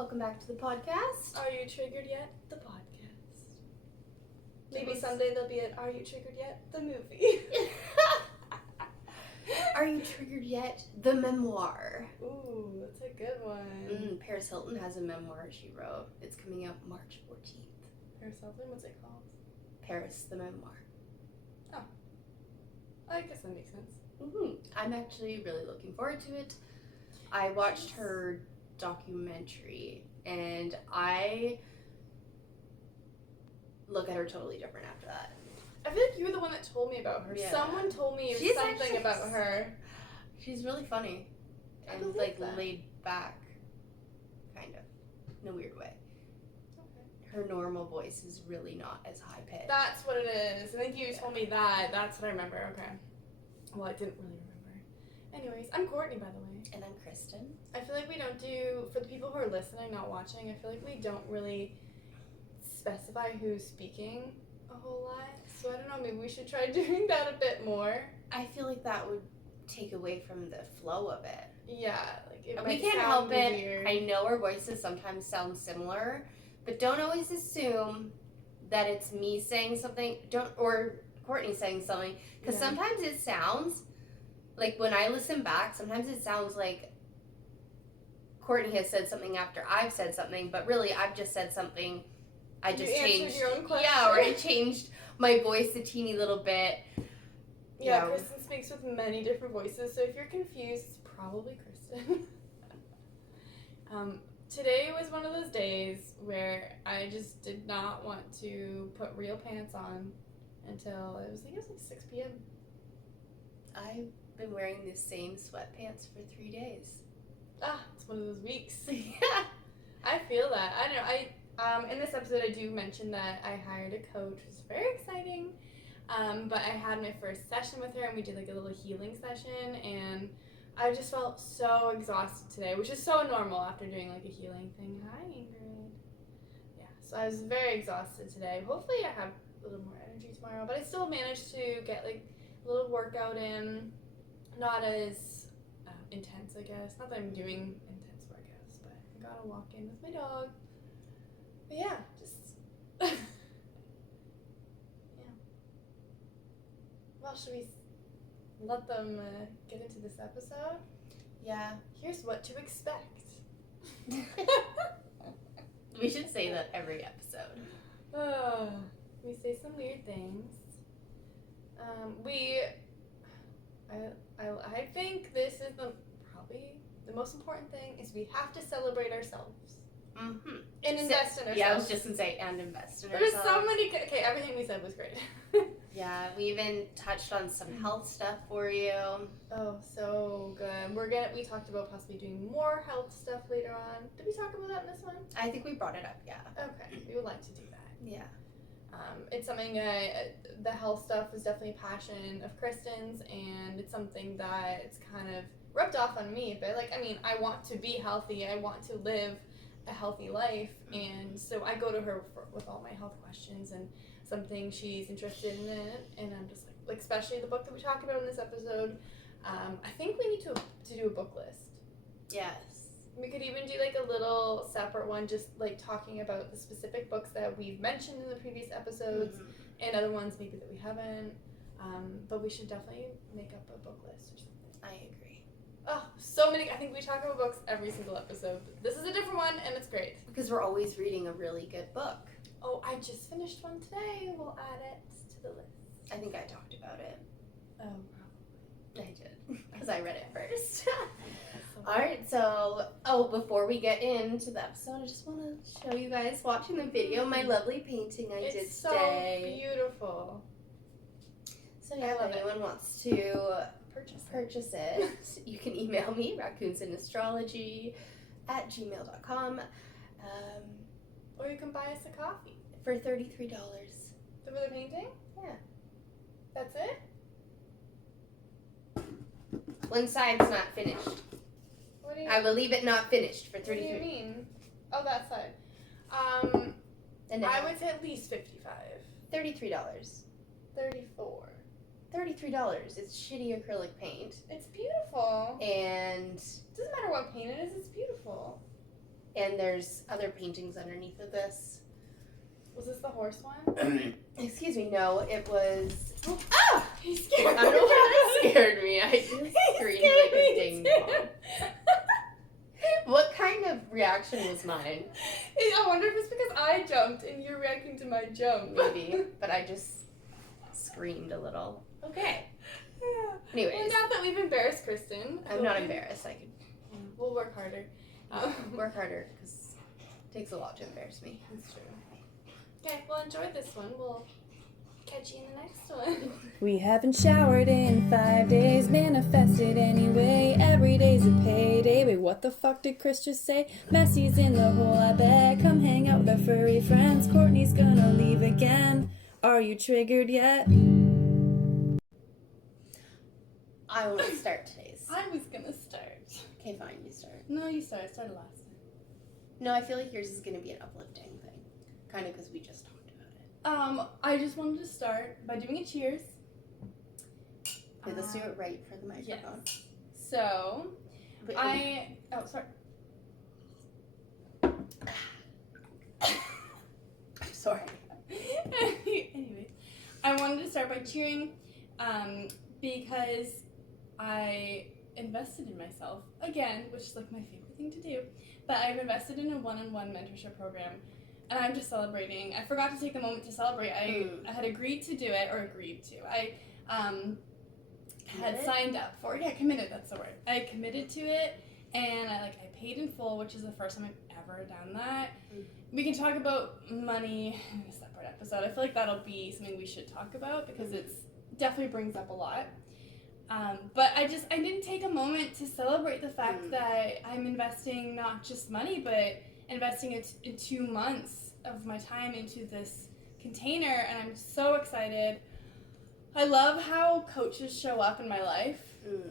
Welcome back to the podcast. Are you triggered yet? The podcast. Maybe someday there'll be an Are You Triggered Yet? The movie. Are you triggered yet? The memoir. Ooh, that's a good one. Paris Hilton has a memoir she wrote. It's coming out March 14th. Paris Hilton? What's it called? Paris, the memoir. Oh. I guess that makes sense. I'm actually really looking forward to it. I watched her documentary and I look at her totally different after that. I feel like you were the one that told me about her. Yeah. Someone told me something about her. She's really funny and like that. Laid back, kind of, in a weird way. Okay. Her normal voice is really not as high pitched. That's what it is. I think you told me that. That's what I remember. Okay. Well, I didn't really remember. Anyways, I'm Kortney, by the way. And I'm Kristen. I feel like we don't do, for the people who are listening, not watching, I feel like we don't really specify who's speaking a whole lot. So I don't know, maybe we should try doing that a bit more. I feel like that would take away from the flow of it. Yeah, like it we can't help it. Weird. I know our voices sometimes sound similar, but don't always assume that it's me saying something, or Kortney saying something, because sometimes it sounds like, when I listen back, sometimes it sounds like Kortney has said something after I've said something, but really I've just said something. I just changed your own question. Yeah, or I changed my voice a teeny little bit. Yeah, Kristen speaks with many different voices, so if you're confused, it's probably Kristen. Today was one of those days where I just did not want to put real pants on until it was like 6 p.m. I've been wearing the same sweatpants for 3 days. It's one of those weeks. Yeah. I feel that. I don't know. In this episode, I do mention that I hired a coach, which is very exciting. But I had my first session with her, and we did like a little healing session, and I just felt so exhausted today, which is so normal after doing like a healing thing. Hi, Ingrid. Yeah, so I was very exhausted today. Hopefully I have a little more energy tomorrow, but I still managed to get like a little workout in. Not as intense, I guess. Not that I'm doing intense workouts, but I got a walk in with my dog. But yeah, just yeah. Well, should we let them get into this episode? Yeah. Here's what to expect. We should say that every episode. We say some weird things. I think this is probably the most important thing is we have to celebrate ourselves. Mm-hmm. And invest in ourselves. Yeah, I was just going to say, and invest in There's ourselves. so many, okay, everything we said was great. Yeah, we even touched on some health stuff for you. Oh, so good. We talked about possibly doing more health stuff later on. Did we talk about that in this one? I think we brought it up, yeah. Okay, we would like to do that. Yeah. It's something, the health stuff is definitely a passion of Kristen's, and it's something that it's kind of rubbed off on me, but I want to be healthy, I want to live a healthy life, and so I go to her with all my health questions and something she's interested in it, and I'm just like especially the book that we talked about in this episode, I think we need to do a book list. Yes. We could even do like a little separate one, just like talking about the specific books that we've mentioned in the previous episodes, and other ones maybe that we haven't. But we should definitely make up a book list or something. I agree. Oh, so many. I think we talk about books every single episode. This is a different one, and it's great. Because we're always reading a really good book. Oh, I just finished one today. We'll add it to the list. I think I talked about it. Oh, probably. I did. Because I read it first. Alright, so, before we get into the episode, I just want to show you guys watching the video my lovely painting I did today. It's so beautiful. So yeah, if anyone wants to purchase it, you can email me, raccoonsinastrology@gmail.com. Or you can buy us a coffee. For $33. For the painting? Yeah. That's it? One side's not finished. What do you I will leave it not finished for $33. What do you mean? Oh, that side. And I would say at least 55. $33. 34. $33. It's shitty acrylic paint. It's beautiful. And it doesn't matter what paint it is, it's beautiful. And there's other paintings underneath of this. Was this the horse one? Excuse me, no, it was... Ah! He scared me. I don't know why that scared me. I just screamed like a ding dong. What kind of reaction was mine? I wonder if it's because I jumped and you're reacting to my jump. Maybe, but I just screamed a little. Okay. Anyways. Well, now that we've embarrassed Kristen. I'm not embarrassed. I could... We'll work harder. Work harder, because it takes a lot to embarrass me. That's true. Okay, well, enjoy this one. We'll catch you in the next one. We haven't showered in 5 days, manifested anyway. Every day's a payday. Wait, what the fuck did Chris just say? Messy's in the hole, I bet. Come hang out with our furry friends. Kortney's gonna leave again. Are you triggered yet? I want to start today's. I was gonna start. Okay, fine, you start. No, you start. I started last time. No, I feel like yours is going to be an uplifting thing. Kind of because we just talked about it. I just wanted to start by doing a cheers. Okay, let's do it right for the microphone. Yes. So, But, oh, sorry. I'm sorry. Anyways, I wanted to start by cheering because I invested in myself again, which is like my favorite thing to do. But I've invested in a one-on-one mentorship program, and I'm just celebrating. I forgot to take the moment to celebrate. I had agreed to do it, or agreed to. I had signed up for it. Yeah, committed. That's the word. I committed to it, and I paid in full, which is the first time I've ever done that. We can talk about money in a separate episode. I feel like that'll be something we should talk about because it's definitely brings up a lot. But I didn't take a moment to celebrate the fact that I'm investing not just money, but investing in 2 months of my time into this container, and I'm so excited. I love how coaches show up in my life.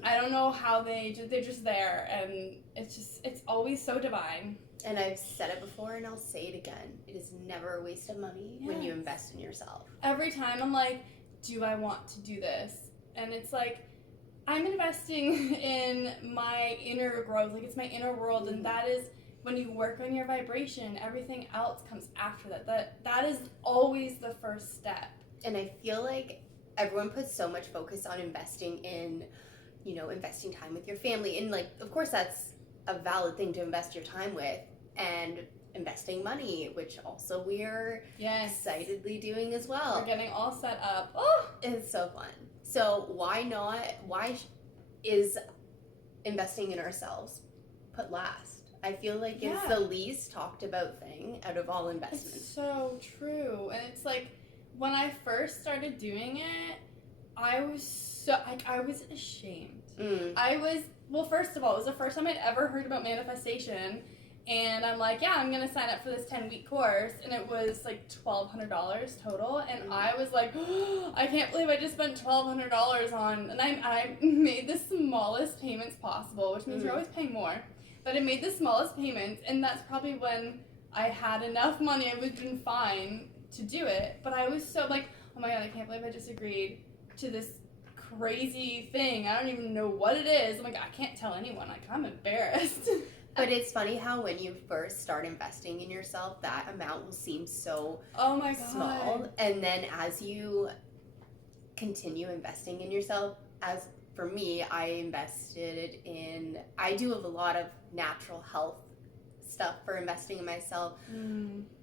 I don't know how they're just there, and it's always so divine. And I've said it before, and I'll say it again. It is never a waste of money when you invest in yourself. Every time I'm like, do I want to do this? And it's like, I'm investing in my inner growth. Like, it's my inner world, and that is when you work on your vibration, everything else comes after that. That is always the first step. And I feel like everyone puts so much focus on investing in, investing time with your family. And, of course, that's a valid thing to invest your time with. And investing money, which also we're excitedly doing as well. We're getting all set up. Oh, it's so fun. So why not? Why is investing in ourselves put last? I feel like it's the least talked about thing out of all investments. It's so true. And it's like, when I first started doing it, I was ashamed. First of all, it was the first time I'd ever heard about manifestation. And I'm like, I'm going to sign up for this 10-week course. And it was like $1,200 total. And I was like, I can't believe I just spent $1,200 on, and I made the smallest payments possible, which means you're always paying more. But I made the smallest payments, and that's probably when I had enough money. I would have been fine to do it. But I was so like, oh my God, I can't believe I just agreed to this crazy thing. I don't even know what it is. I'm like, I can't tell anyone. Like, I'm embarrassed. But it's funny how when you first start investing in yourself, that amount will seem so small. And then as you continue investing in yourself, as for me, I do have a lot of natural health stuff for investing in myself.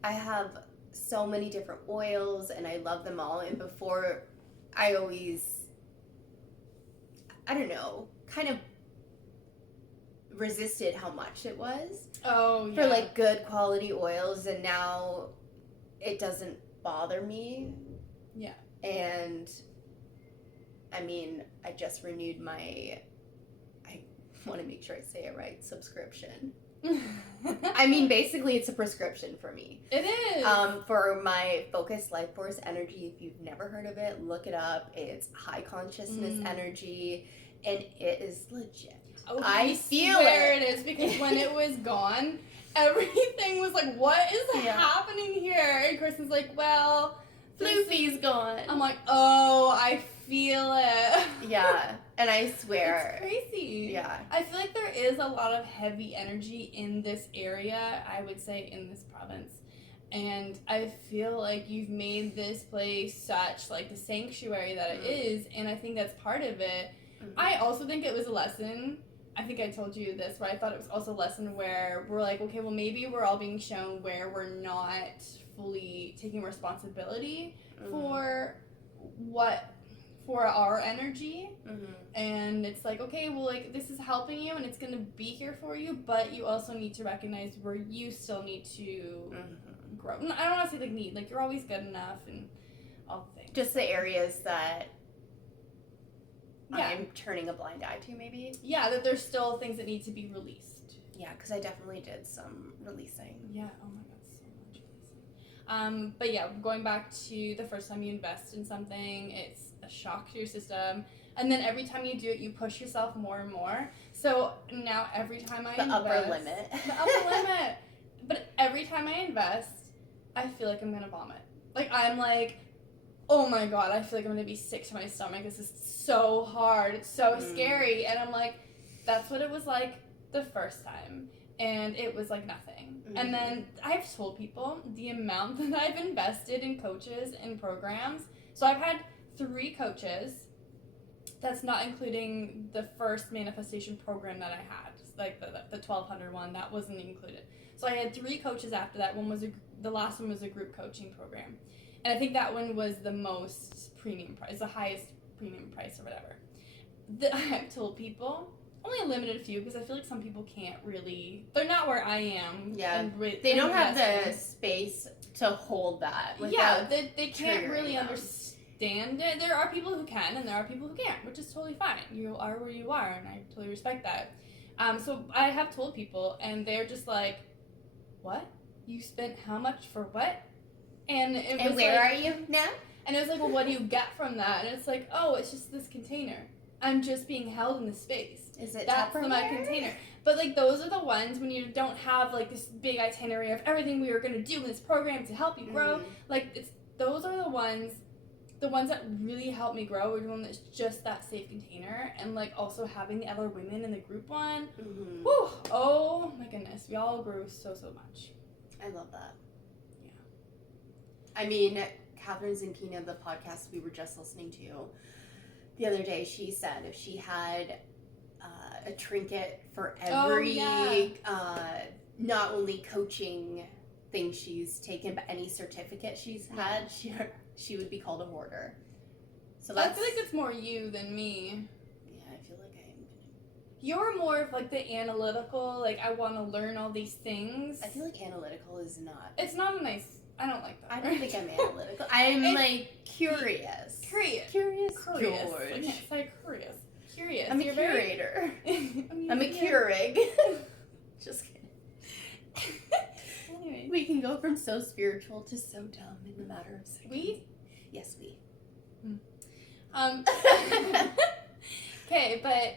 I have so many different oils, and I love them all. And before, I always, kind of resisted how much it was for good quality oils, and now it doesn't bother me. And I just renewed my, I want to make sure I say it right, subscription. Basically it's a prescription for me. It is. For my Focus Life Force Energy. If you've never heard of it, look it up. It's high consciousness energy, and it is legit. Oh, I feel it is, because when it was gone, everything was like, what is happening here? And Kristen's like, well, Floofy's gone. I'm like, oh, I feel it. Yeah, and I swear. It's crazy. Yeah. I feel like there is a lot of heavy energy in this area, I would say, in this province. And I feel like you've made this place such, like, the sanctuary that it is, and I think that's part of it. I also think it was a lesson. I think I told you this, where I thought it was also a lesson where we're like, okay, well, maybe we're all being shown where we're not fully taking responsibility for our energy. And it's like, okay, well, like, this is helping you and it's gonna be here for you, but you also need to recognize where you still need to grow. I don't want to say, like, need, like, you're always good enough and all the things. Just the areas that I'm turning a blind eye to, maybe. Yeah, that there's still things that need to be released. Yeah, because I definitely did some releasing. Yeah, oh my god, so much releasing. But yeah, going back to the first time you invest in something, it's a shock to your system. And then every time you do it, you push yourself more and more. So now every time I invest... The upper limit. The upper limit. But every time I invest, I feel like I'm going to vomit. Like, I'm like, oh my god, I feel like I'm going to be sick to my stomach. This is so hard. It's so scary. And I'm like, that's what it was like the first time. And it was like nothing. And then I've told people the amount that I've invested in coaches and programs. So I've had 3 coaches. That's not including the first manifestation program that I had, like the 1200 one. That wasn't included. So I had 3 coaches after that. The last one was a group coaching program, and I think that one was the most premium price, the highest premium price or whatever. I've told people, only a limited few, because I feel like some people can't really. They're not where I am. Yeah, they don't have the space to hold that. Yeah, they can't really understand it. There are people who can, and there are people who can't, which is totally fine. You are where you are, and I totally respect that. So I have told people, and they're just like, "What? You spent how much for what?" And it was where like, are you now? And it was like, "Well, what do you get from that?" And it's like, "Oh, it's just this container. I'm just being held in the space. Is it that's Tupperware? My container?" But like, those are the ones when you don't have like this big itinerary of everything we are going to do in this program to help you grow. Like, those are the ones that really helped me grow were the one that's just that safe container, and like also having the other women in the group one. Whew, oh my goodness, we all grew so much. I love that. Yeah. I mean, Catherine Zinkina, the podcast we were just listening to the other day, she said if she had a trinket for every not only coaching thing she's taken, but any certificate she's had, she would be called a hoarder. So I feel like that's more you than me. Yeah, I feel like I am gonna. You're more of like the analytical, like I want to learn all these things. I feel like analytical is not. It's not a nice. I don't like that. I don't think I'm analytical. I'm like curious. Curious. George. I can't say curious. Curious. I'm a curator. I'm a Keurig. Just kidding. Anyway. We can go from so spiritual to so dumb in a matter of seconds. We? Yes, we. Okay, but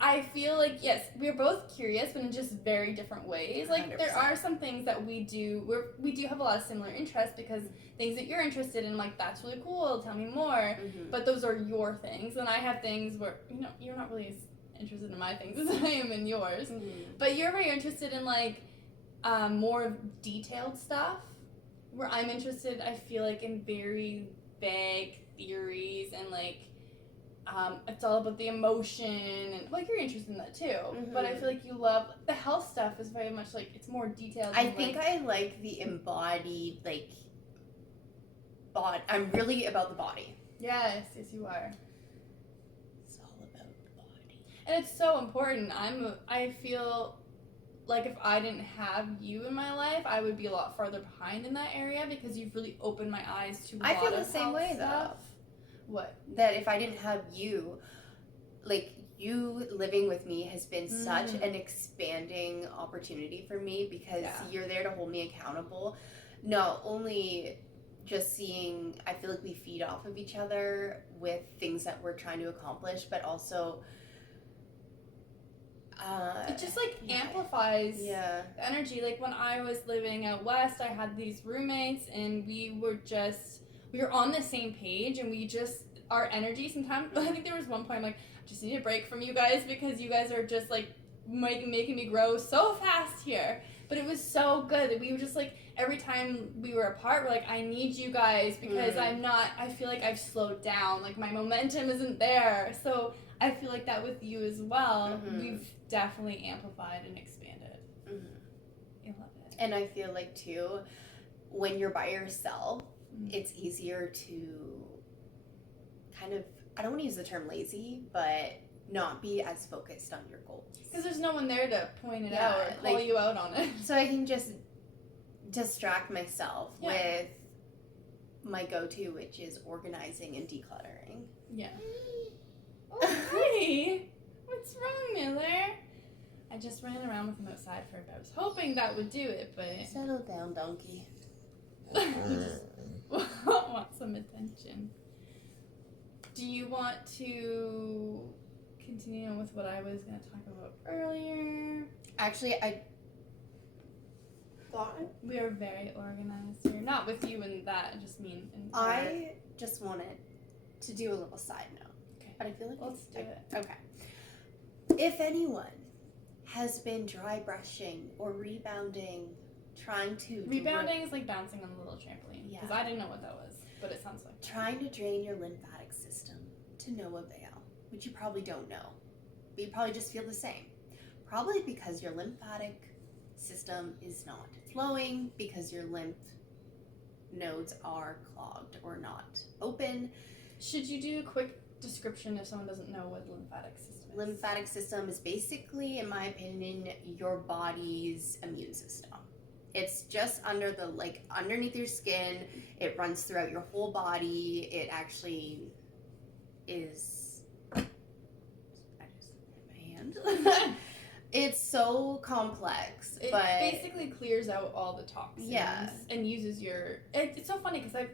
I feel like, yes, we're both curious, but in just very different ways. Like, 100%. there are some things that we do have a lot of similar interests, because things that you're interested in, like, that's really cool, tell me more. But those are your things, and I have things where, you're not really as interested in my things as I am in yours. But you're very interested in, like, more detailed stuff, where I'm interested, I feel like, in very vague theories, and like it's all about the emotion, and like you're interested in that too. But I feel like you love the health stuff is very much like it's more detailed. I think I like the embodied, like, body. I'm really about the body. Yes, you are. It's all about the body. And it's so important. I feel like if I didn't have you in my life, I would be a lot farther behind in that area, because you've really opened my eyes to a lot of I feel the same way stuff. though. What? That if I didn't have you, like, you living with me has been such an expanding opportunity for me, because you're there to hold me accountable. Not only just seeing, I feel like we feed off of each other with things that we're trying to accomplish, but also it just like amplifies the energy. Like when I was living out west, I had these roommates, and we were on the same page, and we just our energy sometimes. But I think there was one point I'm like, I just need a break from you guys because you guys are just like making me grow so fast here. But it was so good that we were just like, every time we were apart, we're like, I need you guys because I feel like I've slowed down. Like, my momentum isn't there. So I feel like that with you as well. We've definitely amplified and expanded. I love it. And I feel like, too, when you're by yourself, it's easier to kind of, I don't want to use the term lazy, but not be as focused on your goals. Because there's no one there to point it out or call you out on it. So I can just distract myself with my go-to, which is organizing and decluttering. Yeah. Oh, hey! What's wrong, Miller? I just ran around with him outside for a bit. I was hoping that would do it, but... Settle down, donkey. Want some attention. Do you want to continue on with what I was going to talk about earlier? Actually, I thought we are very organized here. Not with you and that, I just mean in I just wanted to do a little side note. Okay. But I feel like Let's do it. Okay. If anyone has been dry brushing or rebounding, trying to... Rebounding is like bouncing on a little trampoline. Because I didn't know what that was, but it sounds like... Trying to drain your lymphatic system to no avail, which you probably don't know. But you probably just feel the same. Probably because your lymphatic system is not flowing, because your lymph nodes are clogged or not open. Should you do a quick description if someone doesn't know what lymphatic system is? Lymphatic system is basically, in my opinion, your body's immune system. It's just underneath your skin. It runs throughout your whole body. It actually is... I just hit my hand. It's so complex. It but basically clears out all the toxins and uses your... It's so funny because I've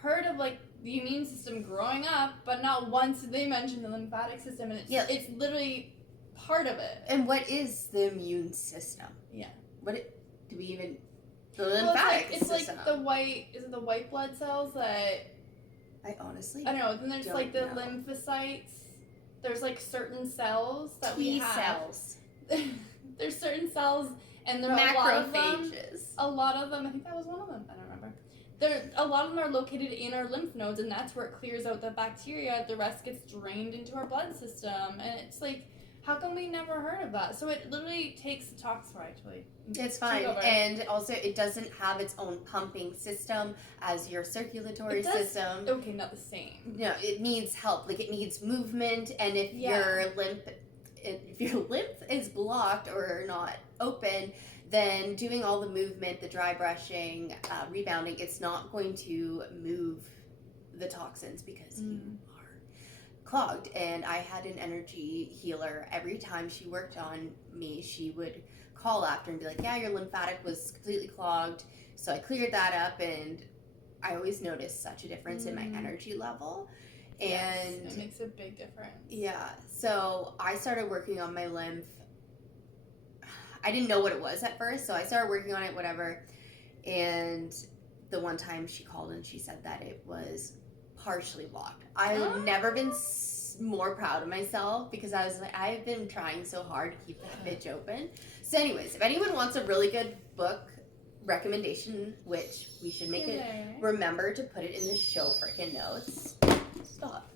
heard of like the immune system growing up, but not once did they mention the lymphatic system, and it's literally part of it. And what is the immune system? Yeah. Do we even... The lymphatic system. It's like the white... Is it the white blood cells that... I honestly I don't know. Then there's like the know. lymphocytes. There's like certain cells that we have. T-cells. There's certain cells, and there are Macrophages. a lot of them, I think that was one of them, I don't remember. A lot of them are located in our lymph nodes, and that's where it clears out the bacteria. The rest gets drained into our blood system, and it's like, how come we never heard of that? So it literally takes the toxin, actually. It's fine, and also it doesn't have its own pumping system as your circulatory system. Okay, not the same. No, it needs help. Like, it needs movement, and if your lymph is blocked or not open, then doing all the movement, the dry brushing, rebounding, it's not going to move the toxins because you are clogged. And I had an energy healer. Every time she worked on me, she would call after and be like, yeah, your lymphatic was completely clogged. So I cleared that up, and I always noticed such a difference in my energy level. And it makes a big difference. Yeah, so I started working on my lymph. I didn't know what it was at first, so I started working on it, whatever. And the one time she called and she said that it was partially blocked. I've never been more proud of myself because I was like, I've been trying so hard to keep that bitch open. So anyways, if anyone wants a really good book recommendation, which we should make it, remember to put it in the show freaking notes. Stop.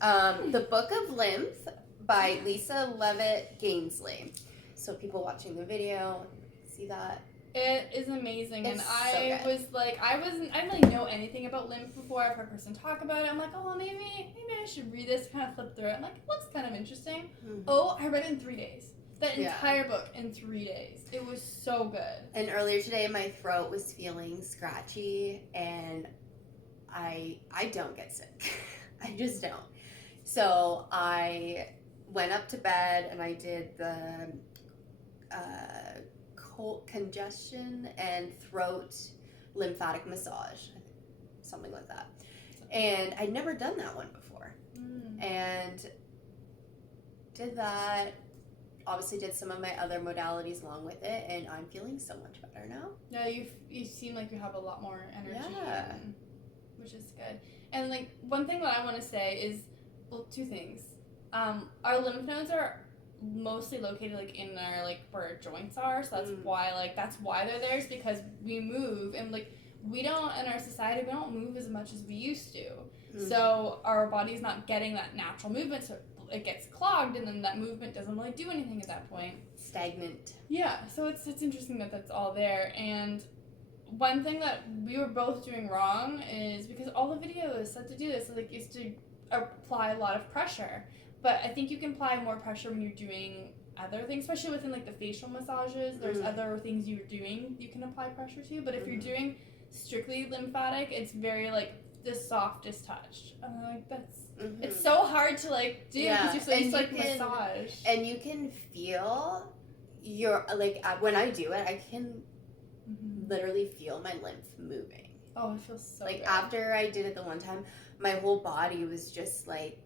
The Book of Lymph by Lisa Levitt Gainsley. So people watching the video, see that? It is amazing, it's and I so was like, I didn't really know anything about lymph before. I've heard Kristen talk about it. I'm like, oh, well, maybe I should read this, kind of flip through it. I'm like, it looks kind of interesting. Oh, I read it in 3 days. That entire book in 3 days. It was so good. And earlier today, my throat was feeling scratchy, and I don't get sick. I just don't. So I went up to bed and I did the cold congestion and throat lymphatic massage, something like that. And I'd never done that one before. And did that. Obviously did some of my other modalities along with it, and I'm feeling so much better now. Yeah, you seem like you have a lot more energy. Yeah. which is good. And like one thing that I want to say is, well, two things. Our lymph nodes are mostly located like in our like where our joints are, so that's why they're there, is because we move, and like we don't, in our society, we don't move as much as we used to. So our body's not getting that natural movement, so it gets clogged, and then that movement doesn't really do anything at that point. Stagnant. Yeah, so it's interesting that that's all there. And one thing that we were both doing wrong is, because all the videos said to do this, like, is to apply a lot of pressure. But I think you can apply more pressure when you're doing other things, especially within like the facial massages. There's other things you're doing you can apply pressure to. But if you're doing strictly lymphatic, it's very like the softest touch. Like that's it's so hard to like do because you're so used to like massage. And you can feel your like when I do it, I can literally feel my lymph moving. Oh, it feels so like good. After I did it the one time, my whole body was just like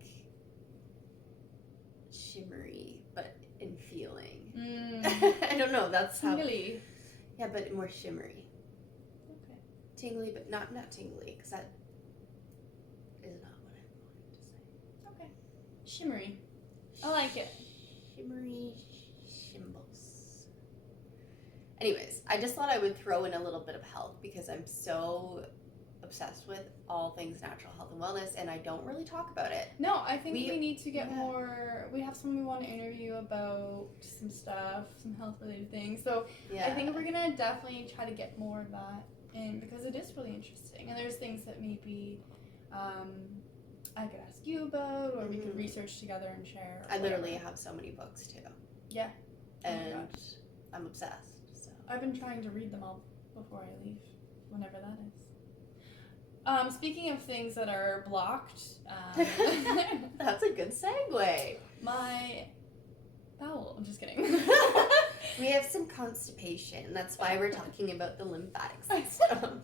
shimmery, but in feeling. I don't know. That's tingly. How. Yeah, but more shimmery. Okay. Tingly, but not tingly, because that is not what I'm going to say. Okay. Shimmery. I like it. Shimmery shimbles. Anyways, I just thought I would throw in a little bit of health because I'm so obsessed with all things natural health and wellness, and I don't really talk about it. No, I think we need to get more. We have someone we want to interview about some stuff, some health related things. So I think we're gonna definitely try to get more of that in, because it is really interesting, and there's things that maybe I could ask you about, or we could research together and share. I literally have so many books too. Yeah. And I'm obsessed. So I've been trying to read them all before I leave, whenever that is. Speaking of things that are blocked, that's a good segue. My bowel. I'm just kidding. We have some constipation. That's why we're talking about the lymphatic system,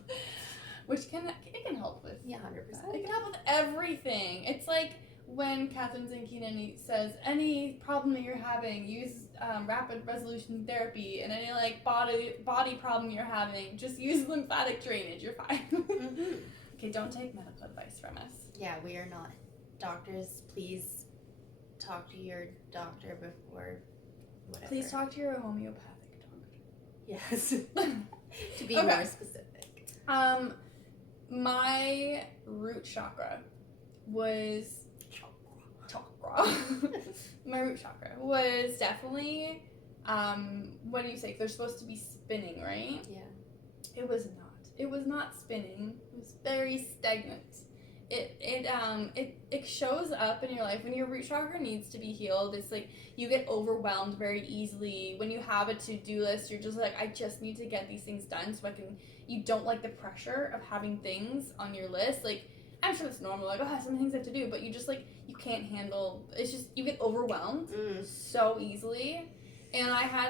which it can help with. Yeah, 100%. It can help with everything. It's like when Catherine Zankina says, any problem that you're having, use rapid resolution therapy, and any like body problem you're having, just use lymphatic drainage. You're fine. Okay, don't take medical advice from us. Yeah, we are not doctors. Please talk to your doctor before whatever. Please talk to your homeopathic doctor. Yes. To be more specific. My root chakra was my root chakra was definitely what do you say? They're supposed to be spinning, right? Yeah. It was not. It was not spinning. It was very stagnant. It shows up in your life when your root chakra needs to be healed. It's like you get overwhelmed very easily. When you have a to-do list, you're just like, I just need to get these things done so I can. You don't like the pressure of having things on your list. Like, I'm sure it's normal. Like, oh, I have some things I have to do, but you just like you can't handle. It's just you get overwhelmed so easily. And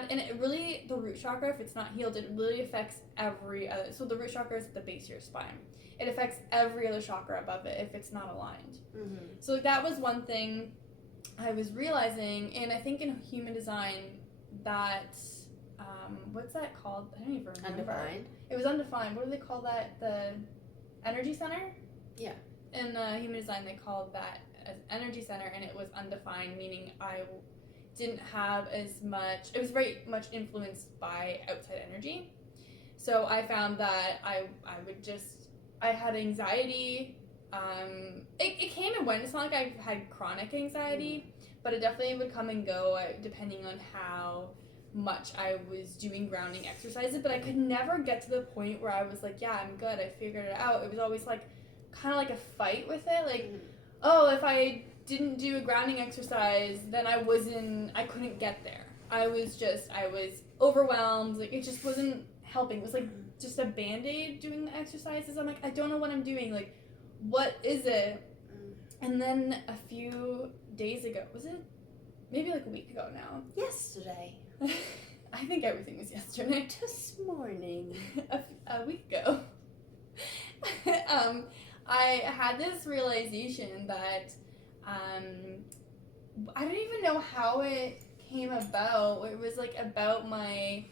it really, the root chakra, if it's not healed, it really affects every other. So the root chakra is at the base of your spine. It affects every other chakra above it if it's not aligned. So that was one thing I was realizing, and I think in human design that, what's that called? I don't even remember. Undefined? It was undefined. What do they call that? The energy center? Yeah. In human design, they called that as energy center, and it was undefined, meaning I didn't have as much, it was very much influenced by outside energy. So I found that I had anxiety. It came and went. It's not like I had chronic anxiety, but it definitely would come and go depending on how much I was doing grounding exercises. But I could never get to the point where I was like, yeah, I'm good, I figured it out. It was always like kind of like a fight with it. Like, oh, if I didn't do a grounding exercise, then I couldn't get there. I was overwhelmed. Like, it just wasn't helping. It was like just a band-aid doing the exercises. I'm like, I don't know what I'm doing. Like, what is it? And then a few days ago, was it? Maybe like a week ago now. Yesterday. I think everything was yesterday. This morning. a week ago. I had this realization that I don't even know how it came about. It was like about my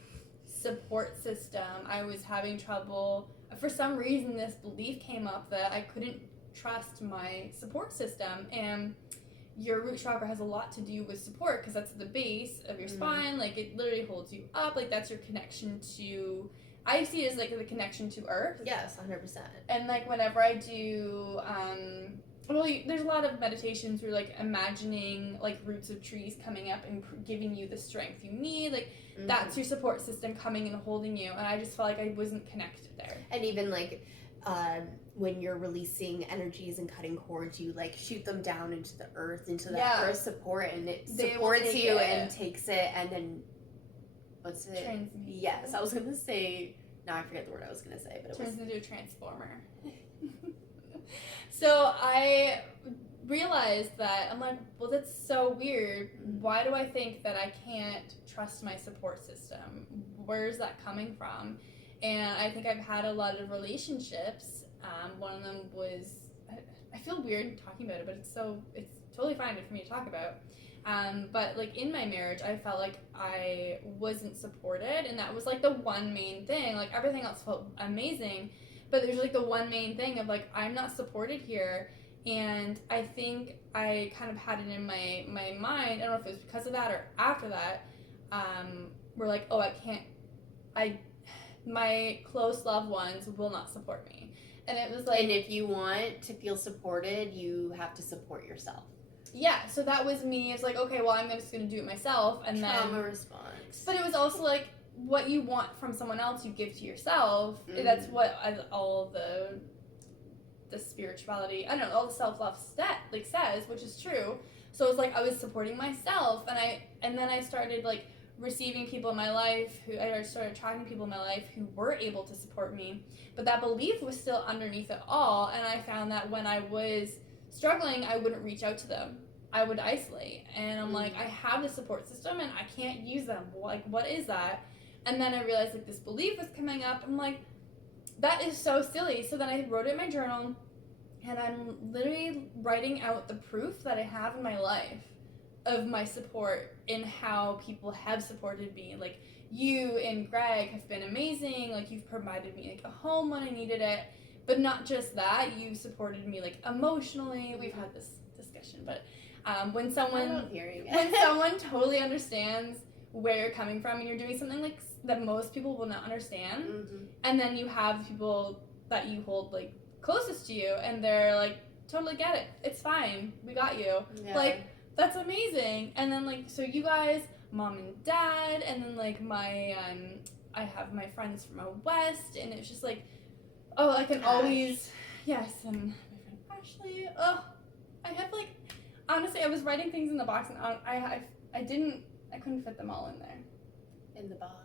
support system, I was having trouble. For some reason, this belief came up that I couldn't trust my support system. And your root chakra has a lot to do with support because that's the base of your spine. Like, it literally holds you up. Like, that's your connection to, I see it as, like, the connection to earth. Yes, 100%. And, like, whenever I do, there's a lot of meditations where, like, imagining, like, roots of trees coming up and giving you the strength you need. Like, that's your support system coming and holding you. And I just felt like I wasn't connected there. And even, like, when you're releasing energies and cutting cords, you, like, shoot them down into the earth, into that earth support, and it supports you and takes it, and then, what's it? Transmute. Yes, I was going to say, now I forget the word I was going to say, but it turns into a transformer. So I realized that, I'm like, well, that's so weird. Why do I think that I can't trust my support system? Where's that coming from? And I think I've had a lot of relationships. One of them was, I feel weird talking about it, but it's totally fine for me to talk about. But, like, in my marriage, I felt like I wasn't supported, and that was, like, the one main thing. Like, everything else felt amazing, but there's, like, the one main thing of, like, I'm not supported here. And I think I kind of had it in my mind, I don't know if it was because of that or after that, we're like, oh, my close loved ones will not support me. And it was like... And if you want to feel supported, you have to support yourself. Yeah, so that was me. It's like, okay, well, I'm just going to do it myself. And Trauma response. But it was also like, what you want from someone else, you give to yourself. That's what all the spirituality, I don't know, all the self-love says, which is true. So it's like I was supporting myself, and then I started, like, receiving people in my life I started attracting people in my life who were able to support me, but that belief was still underneath it all. And I found that when I was struggling, I wouldn't reach out to them. I would isolate, and I'm like, I have this support system and I can't use them. Like, what is that? And then I realized, like, this belief was coming up. I'm like, that is so silly. So then I wrote it in my journal, and I'm literally writing out the proof that I have in my life of my support and how people have supported me. Like, you and Greg have been amazing. Like, you've provided me, like, a home when I needed it. But not just that, you've supported me, like, emotionally. We've had this discussion, but when someone totally understands where you're coming from, and you're doing something, like, that most people will not understand, and then you have people that you hold, like, closest to you, and they're like, totally get it, it's fine, we got you. Like, that's amazing. And then, like, so you guys, mom and dad, and then, like, my I have my friends from out west, and it's just like, oh, I can always, yes, and my friend Ashley, oh, I have, like, honestly, I was writing things in the box, and I couldn't fit them all in there. In the box.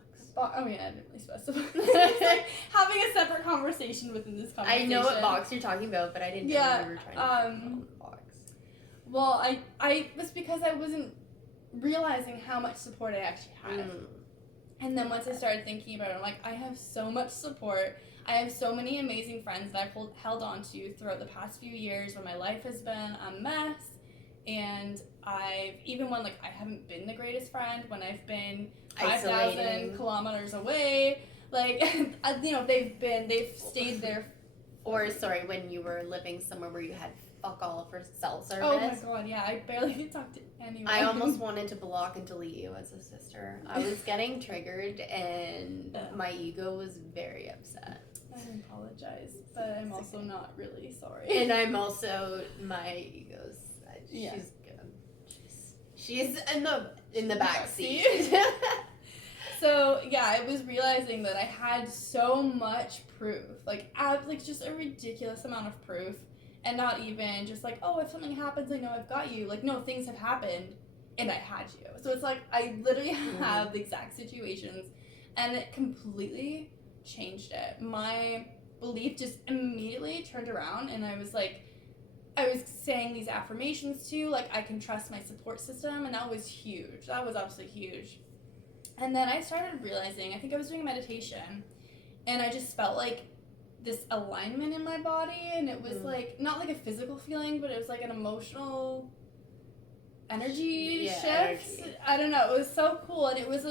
Oh yeah, I didn't really specify. It's like having a separate conversation within this conversation. I know what box you're talking about, but I didn't know you were trying to fit in the box. Well, I was because I wasn't realizing how much support I actually had. And then once I started thinking about it, I'm like, I have so much support. I have so many amazing friends that I've held on to throughout the past few years when my life has been a mess. And even when, like, I haven't been the greatest friend, when I've been 5,000 kilometers away, like, you know, they've stayed there. Or, sorry, when you were living somewhere where you had fuck all for cell service. Oh my god, yeah, I barely could talk to anyone. I almost wanted to block and delete you as a sister. I was getting triggered, and my ego was very upset. I apologize, but I'm also not really sorry. And I'm also, my ego's, she's good. She's in the back seat. So, yeah, I was realizing that I had so much proof. Like just a ridiculous amount of proof. And not even just like, oh, if something happens, I know I've got you. Like, no, things have happened, and I had you. So it's like, I literally have the exact situations, and it completely changed it. My belief just immediately turned around, and I was saying these affirmations too, like, I can trust my support system, and that was huge. That was absolutely huge. And then I started realizing, I think I was doing meditation, and I just felt like this alignment in my body, and it was like, not like a physical feeling, but it was like an emotional energy shift. I don't know, it was so cool, and it was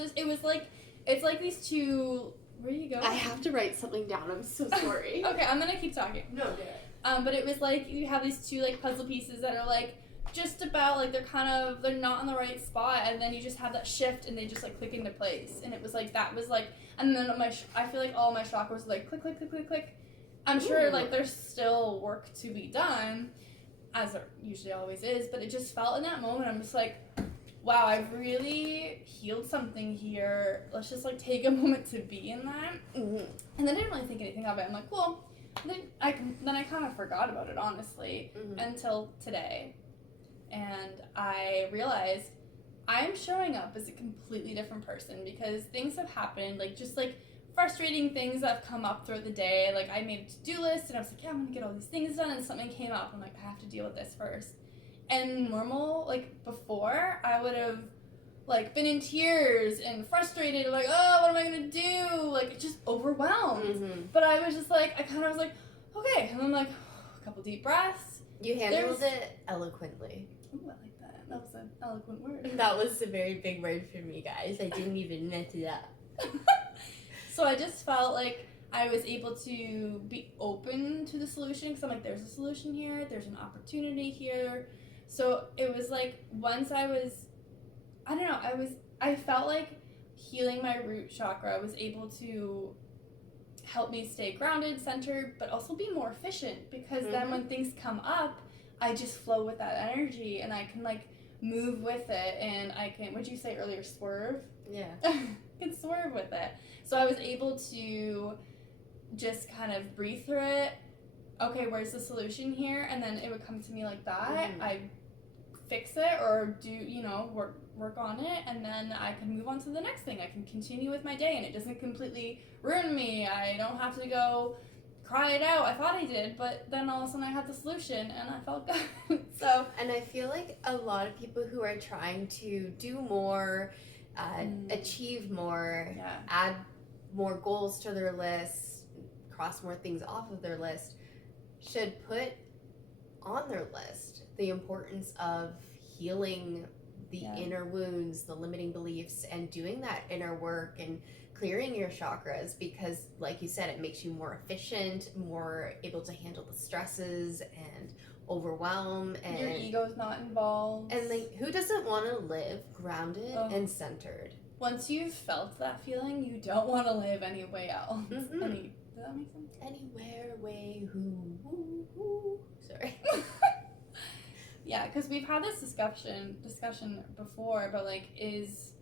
it's like these two. Where do you go? I have to write something down. I'm so sorry. Okay, I'm gonna keep talking. No, do it. But it was like you have these two like puzzle pieces that are like just about like they're not in the right spot, and then you just have that shift and they just like click into place. And it was like that was like, and then I feel like all my chakras were like click click click click click. I'm sure like there's still work to be done, as there usually always is, but it just felt in that moment I'm just like, wow, I've really healed something here. Let's just like take a moment to be in that. Mm-hmm. And then I didn't really think anything of it. I'm like, cool. Then I kind of forgot about it, honestly, until today. And I realized I'm showing up as a completely different person because things have happened, like just like frustrating things that have come up throughout the day. Like I made a to-do list and I was like, yeah, I'm gonna get all these things done, and something came up. I'm like, I have to deal with this first. And normal, like before, I would have like been in tears and frustrated, like, oh, what am I gonna do? Like just overwhelmed. Mm-hmm. But I was just like, I kind of was like, okay, and I'm like, a couple deep breaths. You handled it eloquently. Ooh, I like that. That was an eloquent word. That was a very big word for me, guys. I didn't even mess it up. So I just felt like I was able to be open to the solution because I'm like, there's a solution here, there's an opportunity here. So it was like once I felt like healing my root chakra was able to help me stay grounded, centered, but also be more efficient because then when things come up, I just flow with that energy and I can like move with it, and I can, what'd you say earlier, swerve? Yeah. I can swerve with it. So I was able to just kind of breathe through it. Okay, where's the solution here? And then it would come to me like that. I fix it or do, work on it, and then I can move on to the next thing. I can continue with my day and it doesn't completely ruin me. I don't have to go cry it out. I thought I did, but then all of a sudden I had the solution and I felt good. So, and I feel like a lot of people who are trying to do more, achieve more, add more goals to their list, cross more things off of their list, should put on their list the importance of healing the inner wounds, the limiting beliefs, and doing that inner work and clearing your chakras, because like you said, it makes you more efficient, more able to handle the stresses and overwhelm, and your ego's not involved. And like, who doesn't want to live grounded and centered? Once you've felt that feeling, you don't want to live any way else. Does that make sense? Anywhere, way, who. Sorry. Yeah, because we've had this discussion before about like, is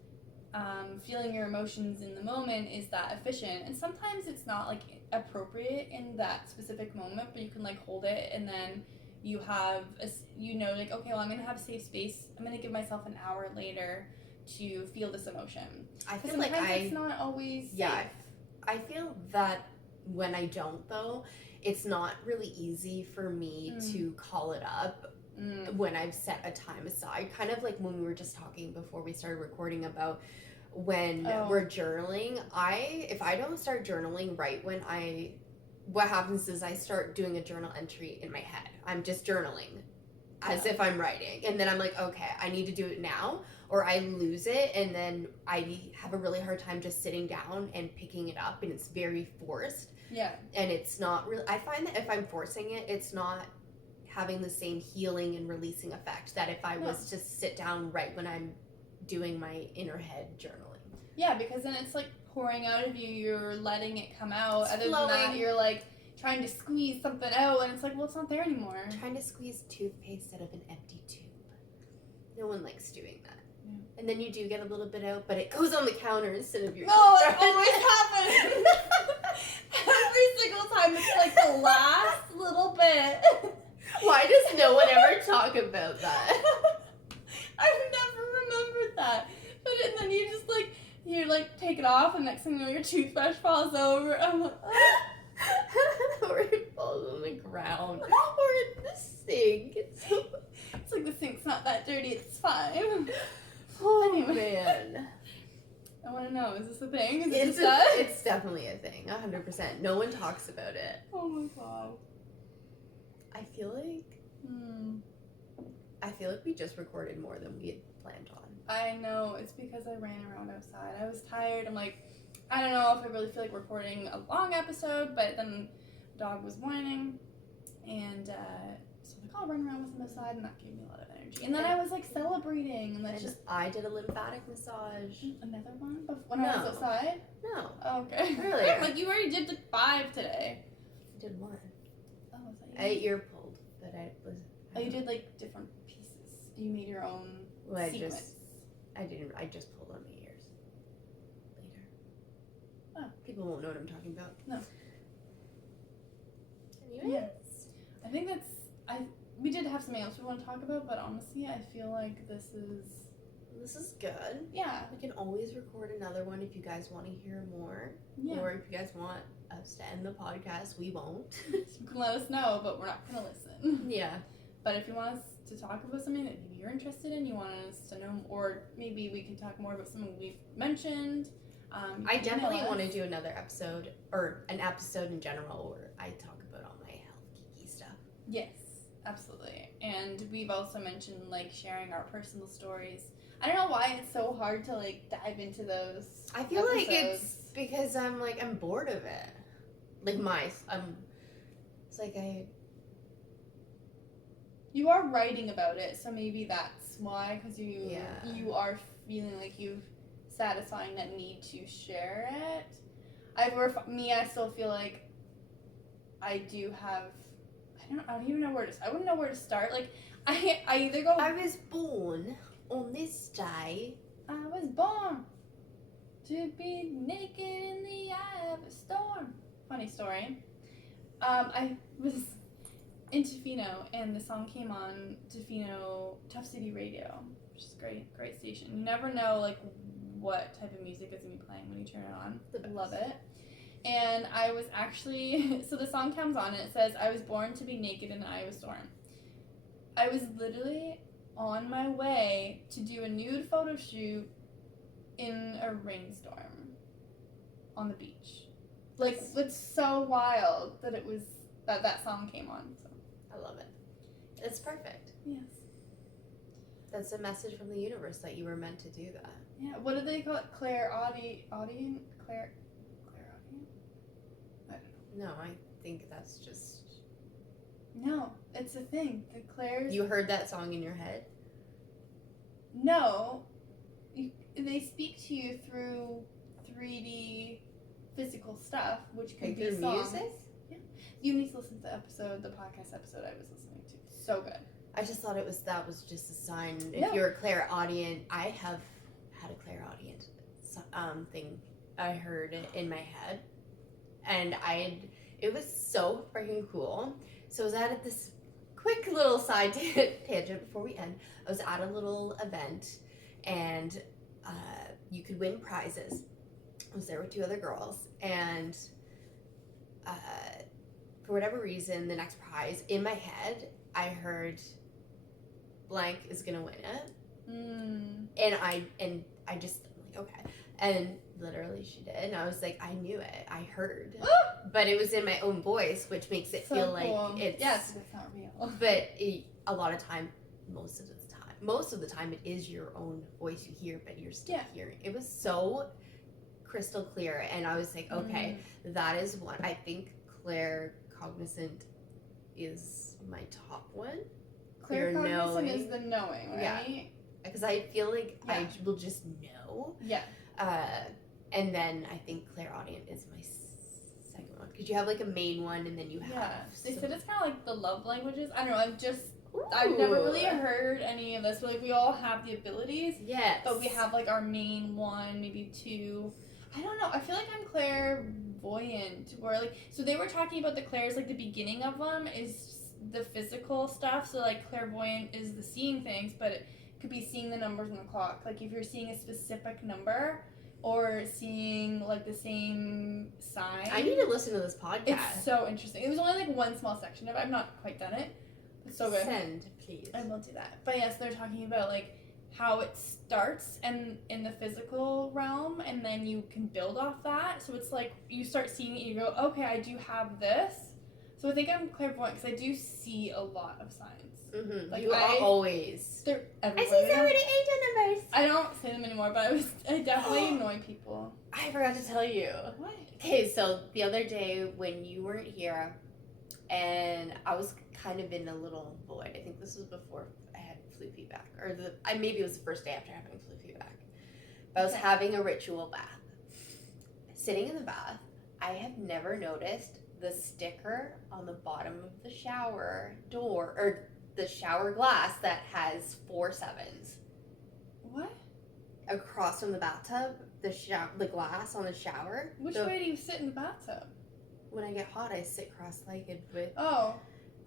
feeling your emotions in the moment, is that efficient? And sometimes it's not like appropriate in that specific moment, but you can like hold it, and then you have like, okay, well, I'm gonna have a safe space. I'm gonna give myself an hour later to feel this emotion. I feel like it's not always safe. I feel that when I don't, though, it's not really easy for me to call it up when I've set a time aside. Kind of like when we were just talking before we started recording about when we're journaling. If I don't start journaling right when what happens is I start doing a journal entry in my head. I'm just journaling as if I'm writing. And then I'm like, okay, I need to do it now, or I lose it, and then I have a really hard time just sitting down and picking it up, and it's very forced. Yeah. And it's not really, I find that if I'm forcing it, it's not having the same healing and releasing effect that if I was to sit down right when I'm doing my inner head journaling. Yeah, because then it's like pouring out of you, you're letting it come out. It's Other flowing. than that, you're like trying to squeeze something out, and it's like, well, it's not there anymore. Trying to squeeze toothpaste out of an empty tube. No one likes doing that. Yeah. And then you do get a little bit out, but it goes on the counter instead of your No, it always happens. Every single time, it's like the last little bit. Why does no one ever talk about that? I've never remembered that. But then you just like, take it off, and next thing you know, your toothbrush falls over. I'm like, or it falls on the ground. Or in the sink. It's like the sink's not that dirty, it's fine. Oh, anyway. man. I want to know, is this a thing? It's definitely a thing, 100%. No one talks about it. Oh my god. I feel like we just recorded more than we had planned on. I know, it's because I ran around outside. I was tired. I'm like, I don't know if I really feel like recording a long episode, but then the dog was whining, and so I'm like, I'll run around with him outside, and that gave me a lot of energy. And then I was like celebrating, and that's just I did a lymphatic massage. another one when I was outside. No. Oh, okay. Earlier. Like you already did like 5 today. I did one. Oh, was that I you? ear pulled, but I was. Oh, you did like different pieces. You made your own Well, sequence. I just pulled on my ears. Later. Oh. People won't know what I'm talking about. No. Anyways. I think we did have something else we want to talk about, but honestly, I feel like this is good. yeah. We can always record another one if you guys want to hear more. Yeah. Or if you guys want us to end the podcast, we won't. You can let us know, but we're not gonna listen. Yeah. But if you want us to talk about something that maybe you're interested in, you want us to know, or maybe we can talk more about something we've mentioned. I definitely want to do another episode, or an episode in general, where I talk about all my health geeky stuff. Yes, absolutely. And we've also mentioned like sharing our personal stories. I don't know why it's so hard to like dive into those. I feel like episodes. it's because I'm bored of it. Like it's like You are writing about it, so maybe that's why, because you are feeling like you've satisfying that need to share it. I still feel like I do have. I don't even know where to. I wouldn't know where to start. Like I either go. I was born on this day. I was born to be naked in the eye of a storm. Funny story. I was in Tofino, and the song came on Tofino Tough City Radio, which is great station. You never know like what type of music is gonna be playing when you turn it on. I love it. And I was actually so the song comes on and it says, "I was born to be naked in the eye of a storm." I was literally on my way to do a nude photo shoot in a rainstorm on the beach. Like it's so wild that it was that song came on. So I love it. It's perfect. yes. That's a message from the universe that you were meant to do that. Yeah. What do they call it? Clairaudient? Clairaudient? I don't know. No, I think that's just. No, it's a thing. The clairs. You heard that song in your head? No. They speak to you through 3D physical stuff, which could Like be through songs. music? Yeah. You need to listen to the podcast episode I was listening to. So good. I just thought that was just a sign. No. If you're a clairaudient, I have had a clairaudient thing. I heard it in my head, and it was so freaking cool. So I was at this quick little side tangent before we end. I was at a little event, and you could win prizes. I was there with 2 other girls, and for whatever reason, the next prize in my head, I heard blank is gonna win it, and I just I'm like, okay, and literally she did, and I was like, I knew it, I heard, but it was in my own voice, which makes it So feel cool. like it's yes, it's not real. but a lot of time, most of the time, it is your own voice you hear, but you're still hearing. It was so crystal clear, and I was like, okay, that is one. I think claircognizant is my top one. Claircognizant is the knowing, right? Yeah. Because I feel like I will just know. Yeah. And then I think clairaudient is my second one. Because you have like a main one, and then you have. Yeah. They said it's kind of like the love languages. I don't know. I've never really heard any of this. But like we all have the abilities. Yes. But we have like our main one, maybe 2. I don't know. I feel like I'm clairvoyant. Where like so they were talking about the clairs, like the beginning of them is the physical stuff. So like clairvoyant is the seeing things, but it could be seeing the numbers on the clock. Like if you're seeing a specific number or seeing like the same sign. I need to listen to this podcast. It's so interesting. It was only like one small section of it. I've not quite done it. It's so good. Send, please. I will do that. But yes, they're talking about like how it starts and in the physical realm, and then you can build off that. So it's like you start seeing it, you go, okay, I do have this. So So I think I'm clairvoyant because I do see a lot of signs. Mm-hmm. Like You are always. They're I everywhere. see so many angel numbers. I don't say them anymore, but I definitely annoy people. I forgot to tell you. What? Okay, so the other day when you weren't here, and I was kind of in a little void. I think this was before I had flu feedback, or maybe it was the first day after having flu feedback. But I was having a ritual bath. Sitting in the bath, I have never noticed the sticker on the bottom of the shower door, or the shower glass that has 4 sevens. What? Across from the bathtub, the glass on the shower. Which way do you sit in the bathtub? When I get hot, I sit cross-legged with. Oh,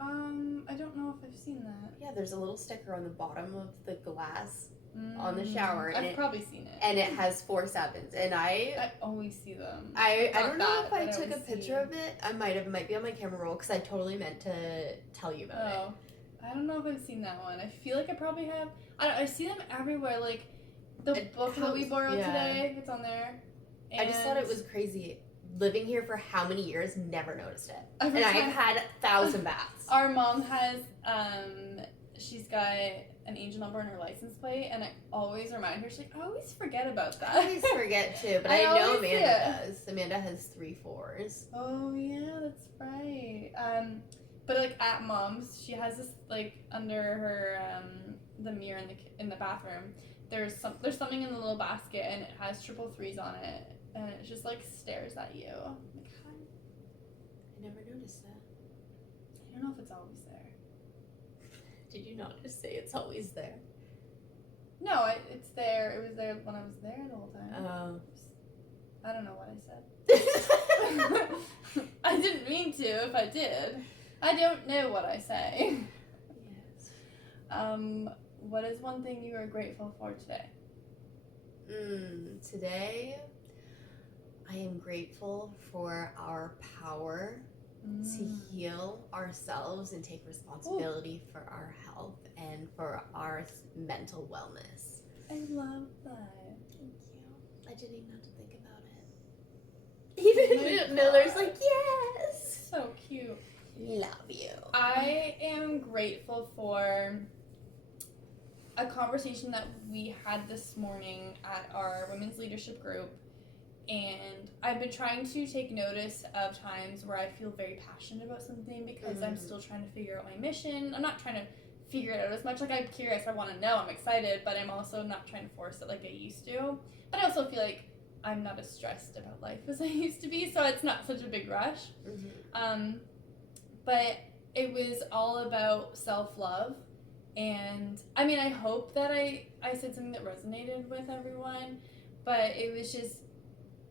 I don't know if I've seen that. Yeah, there's a little sticker on the bottom of the glass on the shower. I've probably seen it. And it has 4 sevens. And I always see them. I Not don't know that, if I but took a always picture see. of it. I might be on my camera roll because I totally meant to tell you about it. Oh, I don't know if I've seen that one. I feel like I probably have. I see them everywhere. Like the book that we borrowed today, it's on there. I just thought it was crazy. Living here for how many years, never noticed it. Every And time- I've had 1,000 baths. Our mom has, she's got an angel number in her license plate, and I always remind her. She's like, I always forget about that. I always forget too, but I I know always see Amanda does. Amanda has 3 4s. Oh yeah, that's right. But like at mom's, she has this like under her the mirror in the bathroom. There's something in the little basket, and it has 333s on it, and it just like stares at you. I'm like, hi. I never noticed that. I don't know if it's always there. Did you not just say it's always there? No, it's there. It was there when I was there the whole time. I don't know what I said. I didn't mean to. If I did, I don't know what I say. Yes. What is one thing you are grateful for today? Today, I am grateful for our power to heal ourselves and take responsibility for our health and for our mental wellness. I love that. Thank you. I didn't even have to think about it. Even Miller's like, yes! So cute. Love you. I am grateful for a conversation that we had this morning at our women's leadership group, and I've been trying to take notice of times where I feel very passionate about something because I'm still trying to figure out my mission. I'm not trying to figure it out as much. Like, I'm curious, I want to know, I'm excited, but I'm also not trying to force it like I used to. But I also feel like I'm not as stressed about life as I used to be, so it's not such a big rush. But it was all about self-love. And I mean, I hope that I said something that resonated with everyone, but it was just,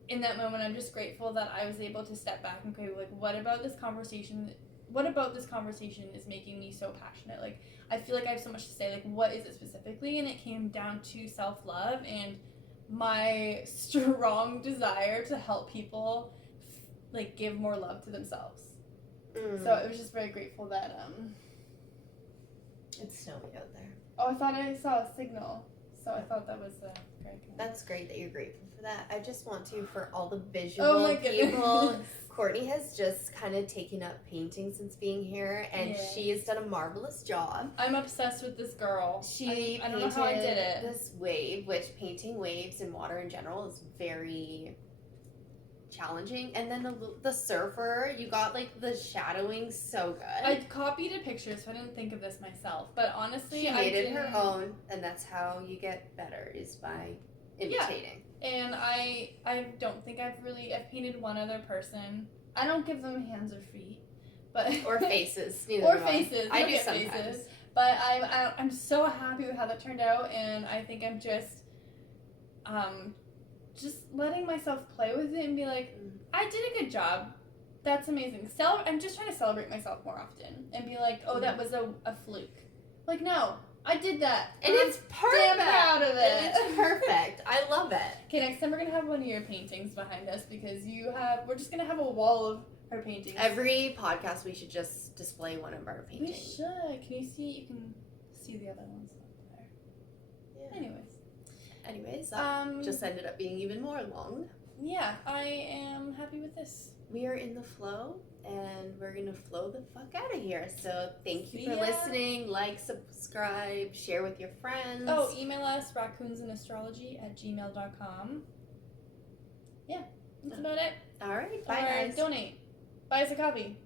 in that moment, I'm just grateful that I was able to step back and go, like, what about this conversation is making me so passionate? Like, I feel like I have so much to say, like, what is it specifically? And it came down to self-love and my strong desire to help people, like, give more love to themselves. So it was just very grateful that, It's snowy out there. Oh, I thought I saw a signal, so I thought that was great. That's great that you're grateful for that. I just want to, for all the visual goodness. people, Kortney has just kind of taken up painting since being here, and she has done a marvelous job. I'm obsessed with this girl. She I don't know how I did it. This wave, which painting waves and water in general is very challenging. And then the surfer, you got like the shadowing so good. I copied a picture, so I didn't think of this myself. But honestly, she made it her own, and that's how you get better, is by imitating. And I don't think I've painted one other person. I don't give them hands or feet, but or faces. Or faces. I don't do get sometimes. Faces. But I'm so happy with how that turned out, and I think I'm just letting myself play with it and be like, I did a good job. That's amazing. I'm just trying to celebrate myself more often and be like, oh, that was a fluke. Like, no, I did that. And it's perfect. Damn proud of it. And it's perfect. I love it. Okay, next time we're going to have one of your paintings behind us because we're just going to have a wall of her paintings. Every podcast we should just display one of our paintings. We should. Can you see? You can see the other ones up there. Yeah. Anyways, that just ended up being even more long. Yeah, I am happy with this. we are in the flow, and we're gonna flow the fuck out of here. So thank you See for ya. listening. Like, subscribe, share with your friends. Oh, email us raccoonsinastrology@gmail.com. Yeah, that's about it. All right, bye Or guys. donate. Buy us a coffee.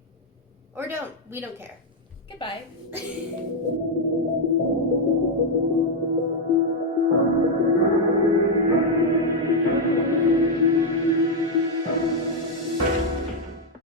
Or don't. We don't care. Goodbye.